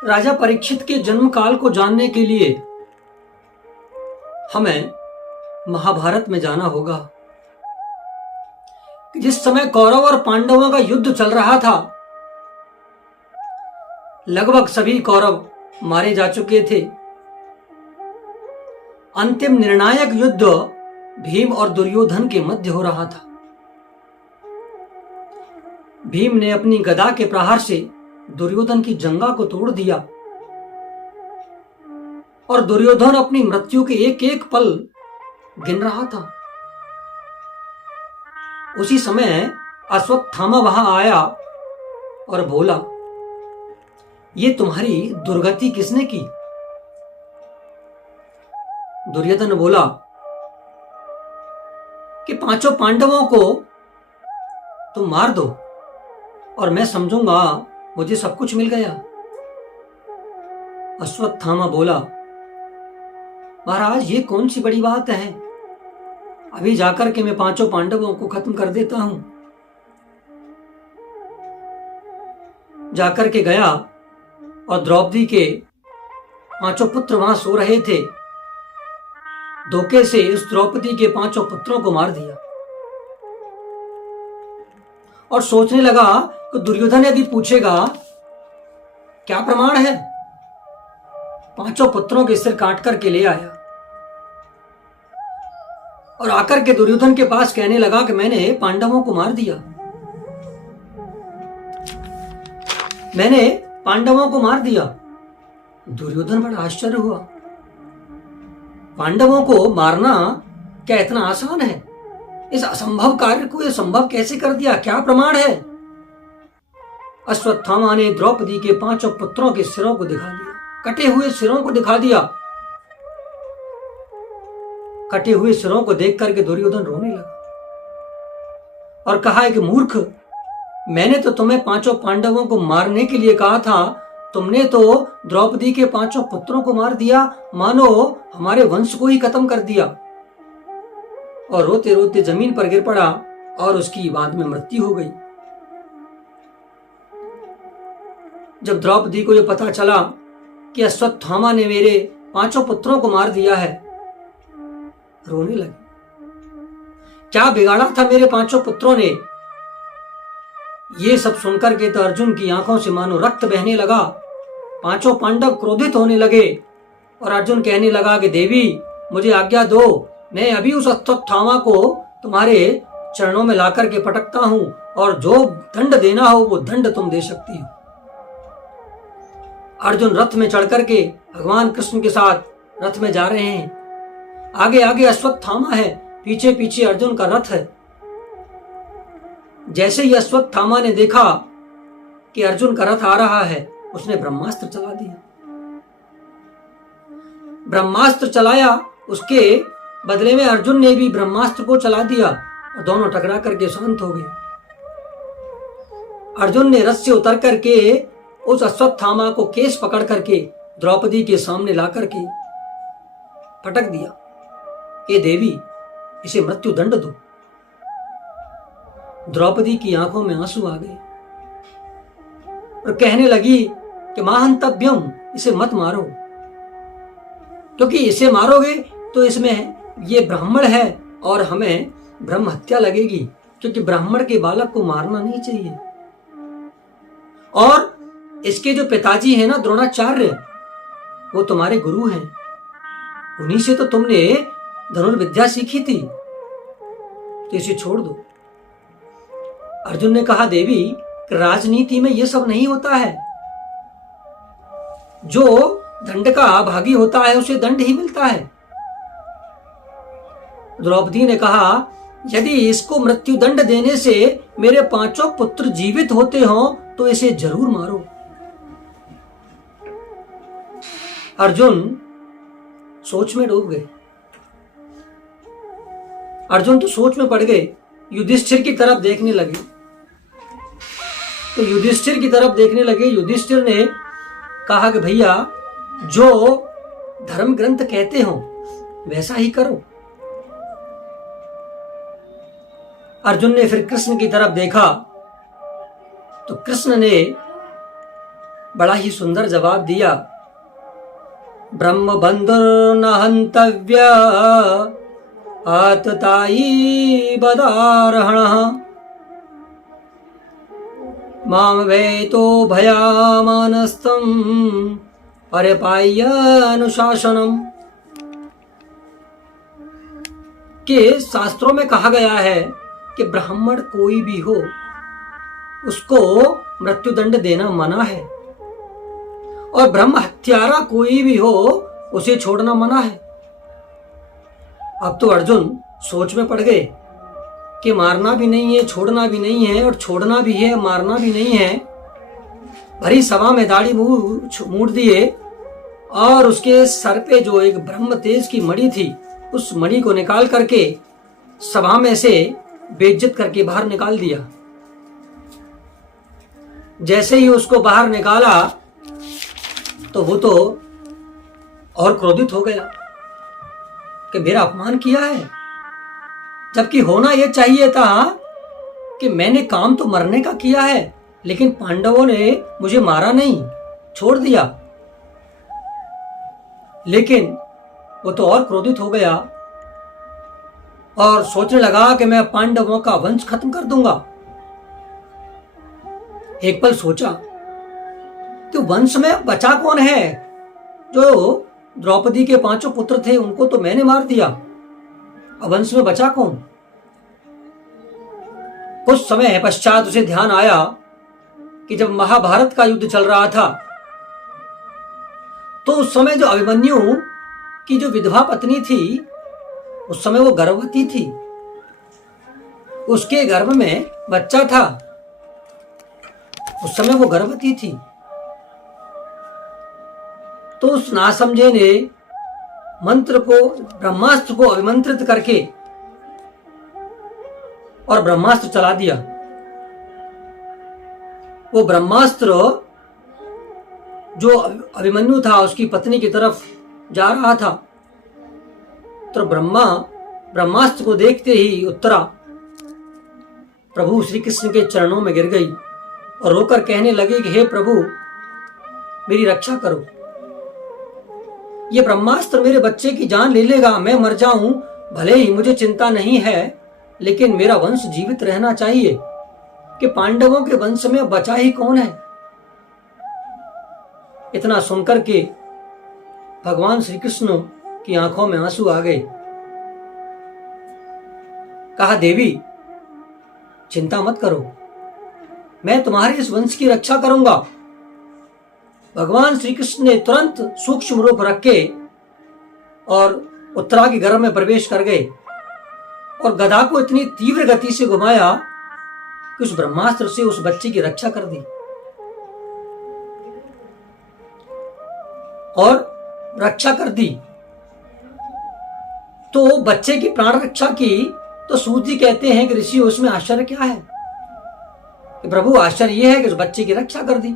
राजा परीक्षित के जन्म काल को जानने के लिए हमें महाभारत में जाना होगा। जिस समय कौरव और पांडवों का युद्ध चल रहा था, लगभग सभी कौरव मारे जा चुके थे। अंतिम निर्णायक युद्ध भीम और दुर्योधन के मध्य हो रहा था। भीम ने अपनी गदा के प्रहार से दुर्योधन की जंगा को तोड़ दिया और दुर्योधन अपनी मृत्यु के एक एक पल गिन रहा था। उसी समय अश्वत्थामा वहां आया और बोला, ये तुम्हारी दुर्गति किसने की? दुर्योधन बोला कि पांचों पांडवों को तुम मार दो और मैं समझूंगा मुझे सब कुछ मिल गया। अश्वत्थामा बोला, महाराज ये कौन सी बड़ी बात है, अभी जाकर के मैं पांचों पांडवों को खत्म कर देता हूं। जाकर के गया और द्रौपदी के पांचों पुत्र वहां सो रहे थे। धोखे से उस द्रौपदी के पांचों पुत्रों को मार दिया और सोचने लगा कि दुर्योधन यदि पूछेगा क्या प्रमाण है, पांचों पुत्रों के सिर काट करके ले आया और आकर के दुर्योधन के पास कहने लगा कि मैंने पांडवों को मार दिया, मैंने पांडवों को मार दिया। दुर्योधन बड़ा आश्चर्य हुआ, पांडवों को मारना क्या इतना आसान है? इस असंभव कार्य को यह संभव कैसे कर दिया? क्या प्रमाण है? अश्वत्थामा ने द्रौपदी के पांचों पुत्रों के सिरों को दिखा दिया, कटे हुए सिरों को दिखा दिया। कटे हुए सिरों को देख करके दुर्योधन रोने लगा और कहा है कि मूर्ख, मैंने तो तुम्हें पांचों पांडवों को मारने के लिए कहा था, तुमने तो द्रौपदी के पांचों पुत्रों को मार दिया, मानो हमारे वंश को ही खत्म कर दिया। और रोते रोते जमीन पर गिर पड़ा और उसकी बाद में मृत्यु हो गई। जब द्रौपदी को यह पता चला कि अश्वत्थामा ने मेरे पांचों पुत्रों को मार दिया है, रोने लगी। क्या बिगाड़ा था मेरे पांचों पुत्रों ने? ये सब सुनकर के तो अर्जुन की आंखों से मानो रक्त बहने लगा। पांचों पांडव क्रोधित होने लगे और अर्जुन कहने लगा कि देवी मुझे आज्ञा दो, मैं अभी उस अश्वत्थामा को तुम्हारे चरणों में लाकर के पटकता हूं और जो दंड देना हो वो दंड तुम दे सकती हो। अर्जुन रथ में चढ़ करके भगवान कृष्ण के साथ रथ में जा रहे हैं। आगे आगे अश्वत्थामा है, पीछे pीछे अर्जुन का रथ है। जैसे ही अश्वत्थामा ने देखा कि अर्जुन का रथ आ रहा है, उसने ब्रह्मास्त्र चला दिया। ब्रह्मास्त्र चलाया, उसके बदले में अर्जुन ने भी ब्रह्मास्त्र को चला दिया और दोनों टकरा करके शांत हो गए। अर्जुन ने रथ से उतर करके उस अश्वत्थामा को केस पकड़ करके द्रौपदी के सामने ला करके पटक दिया कि देवी इसे मृत्यु दंड दो। द्रौपदी की आंखों में आंसू आ गए और कहने लगी कि माहंतव्यम, इसे मत मारो, क्योंकि इसे मारोगे तो इसमें ये ब्राह्मण है और हमें ब्रह्म हत्या लगेगी, क्योंकि ब्राह्मण के बालक को मारना नहीं चाहिए। और इसके जो पिताजी हैं ना द्रोणाचार्य, वो तुम्हारे गुरु हैं, उन्हीं से तो तुमने धनुर्विद्या सीखी थी, तो इसे छोड़ दो। अर्जुन ने कहा देवी राजनीति में यह सब नहीं होता है, जो दंड का भागी होता है उसे दंड ही मिलता है। द्रौपदी ने कहा यदि इसको मृत्यु दंड देने से मेरे पांचों पुत्र जीवित होते हो तो इसे जरूर मारो। अर्जुन सोच में डूब गए। अर्जुन तो सोच में पड़ गए, युधिष्ठिर की तरफ देखने लगे। तो युधिष्ठिर की तरफ देखने लगे। युधिष्ठिर ने कहा कि भैया जो धर्म ग्रंथ कहते हो वैसा ही करो। अर्जुन ने फिर कृष्ण की तरफ देखा तो कृष्ण ने बड़ा ही सुंदर जवाब दिया। ब्रह्म बंधुर न हंतव्य आतताई बदारहण माम वैतो भयामानस्तम परिपाह्य अनुशासनम। के शास्त्रों में कहा गया है कि ब्राह्मण कोई भी हो उसको मृत्युदंड देना मना है, और ब्रह्म हत्यारा कोई भी हो उसे छोड़ना मना है। अब तो अर्जुन सोच में पड़ गए कि मारना भी नहीं है, छोड़ना भी नहीं है, और छोड़ना भी है, मारना भी नहीं है। भरी सभा में दाढ़ी मूड़ दिए और उसके सर पे जो एक ब्रह्म तेज की मणि थी उस मणि को निकाल करके सभा में से बेइज्जत करके बाहर निकाल दिया। जैसे ही उसको बाहर निकाला तो वो तो और क्रोधित हो गया कि मेरा अपमान किया है, जबकि होना यह चाहिए था कि मैंने काम तो मरने का किया है, लेकिन पांडवों ने मुझे मारा नहीं, छोड़ दिया। लेकिन वो तो और क्रोधित हो गया और सोचने लगा कि मैं पांडवों का वंश खत्म कर दूंगा। एक पल सोचा कि वंश में बचा कौन है? जो द्रौपदी के 5 पुत्र थे उनको तो मैंने मार दिया, अब वंश में बचा कौन? कुछ समय पश्चात उसे ध्यान आया कि जब महाभारत का युद्ध चल रहा था तो उस समय जो अभिमन्यु की जो विधवा पत्नी थी उस समय वो गर्भवती थी, उसके गर्भ में बच्चा था, उस समय वो गर्भवती थी। तो उस नासमझे ने मंत्र को, ब्रह्मास्त्र को अभिमंत्रित करके और ब्रह्मास्त्र चला दिया। वो ब्रह्मास्त्र जो अभिमन्यु था उसकी पत्नी की तरफ जा रहा था, तो ब्रह्मास्त्र को देखते ही उत्तरा प्रभु श्री कृष्ण के चरणों में गिर गई और रोकर कहने लगी कि हे प्रभु मेरी रक्षा करो, ये ब्रह्मास्त्र मेरे बच्चे की जान ले लेगा, मैं मर जाऊं भले ही मुझे चिंता नहीं है, लेकिन मेरा वंश जीवित रहना चाहिए। कि पांडवों के वंश में बचा ही कौन है? इतना सुनकर के भगवान श्री कृष्ण की आंखों में आंसू आ गए। कहा देवी चिंता मत करो, मैं तुम्हारे इस वंश की रक्षा करूंगा। भगवान श्री कृष्ण ने तुरंत सूक्ष्म रूप रख के और उत्तरा के गर्भ में प्रवेश कर गए और गदा को इतनी तीव्र गति से घुमाया कि उस ब्रह्मास्त्र से उस बच्चे की रक्षा कर दी और रक्षा कर दी। तो बच्चे की प्राण रक्षा की तो सूत जी कहते हैं कि ऋषि उसमें आश्चर्य क्या है? कि प्रभु आश्चर्य यह है कि उस बच्चे की रक्षा कर दी।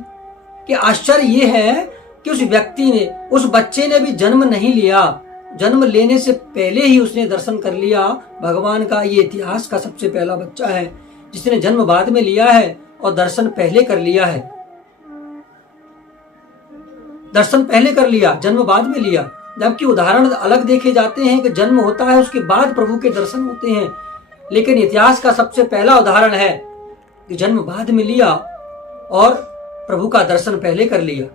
कि आश्चर्य यह है कि उस व्यक्ति ने, उस बच्चे ने भी जन्म नहीं लिया, जन्म लेने से पहले ही उसने दर्शन कर लिया भगवान का। ये इतिहास का सबसे पहला बच्चा है जिसने जन्म बाद में लिया है और दर्शन पहले कर लिया है। दर्शन पहले कर लिया, जन्म बाद में लिया। जबकि उदाहरण अलग देखे जाते हैं कि जन्म होता है उसके बाद प्रभु के दर्शन होते हैं, लेकिन इतिहास का सबसे पहला उदाहरण है कि जन्म बाद में लिया और प्रभु का दर्शन पहले कर लिया।